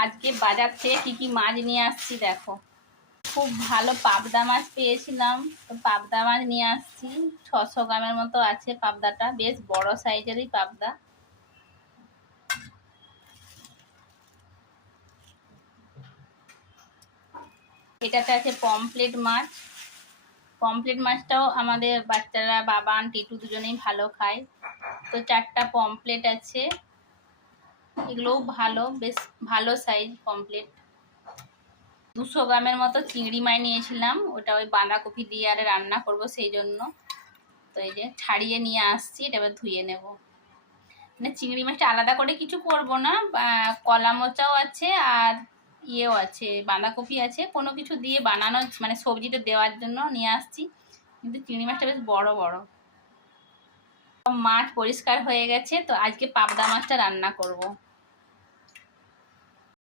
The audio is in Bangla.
আজকে বাজার থেকে কি কি মাছ নিয়ে আসছি দেখো। খুব ভালো পাবদা মাছ পেয়েছিলাম, তো পাবদা মাছ নিয়ে আসছি। 600 গ্রামের মতো আছে পাবদাটা, বেশ বড় সাইজেরই পাবদা। এটাতে আছে পমফ্লেট মাছ। পমফ্লেট মাছটাও আমাদের বাচ্চারা, বাবান, টিটু দুজনেই ভালো খায়। তো 4টা পমফ্লেট আছে, এগুলোও ভালো, বেশ ভালো সাইজ পমফ্লেট। 200 গ্রামের মতো চিংড়ি মাছ নিয়েছিলাম, ওটা ওই বাঁধাকপি দিয়ে আর রান্না করব সেই জন্য। তো এই যে ছাড়িয়ে নিয়ে আসছি, এটা এবার ধুয়ে নেব। মানে চিংড়ি মাছটা আলাদা করে কিছু করব না, কলা মোচাও আছে আর ইয়েও আছে, বাঁধাকপি আছে, কোনো কিছু দিয়ে বানানো মানে সবজিতে দেওয়ার জন্য নিয়ে আসছি। কিন্তু চিংড়ি মাছটা বেশ বড় বড়। মাছ পরিষ্কার হয়ে গেছে, তো আজকে পাবদা মাছটা রান্না করব।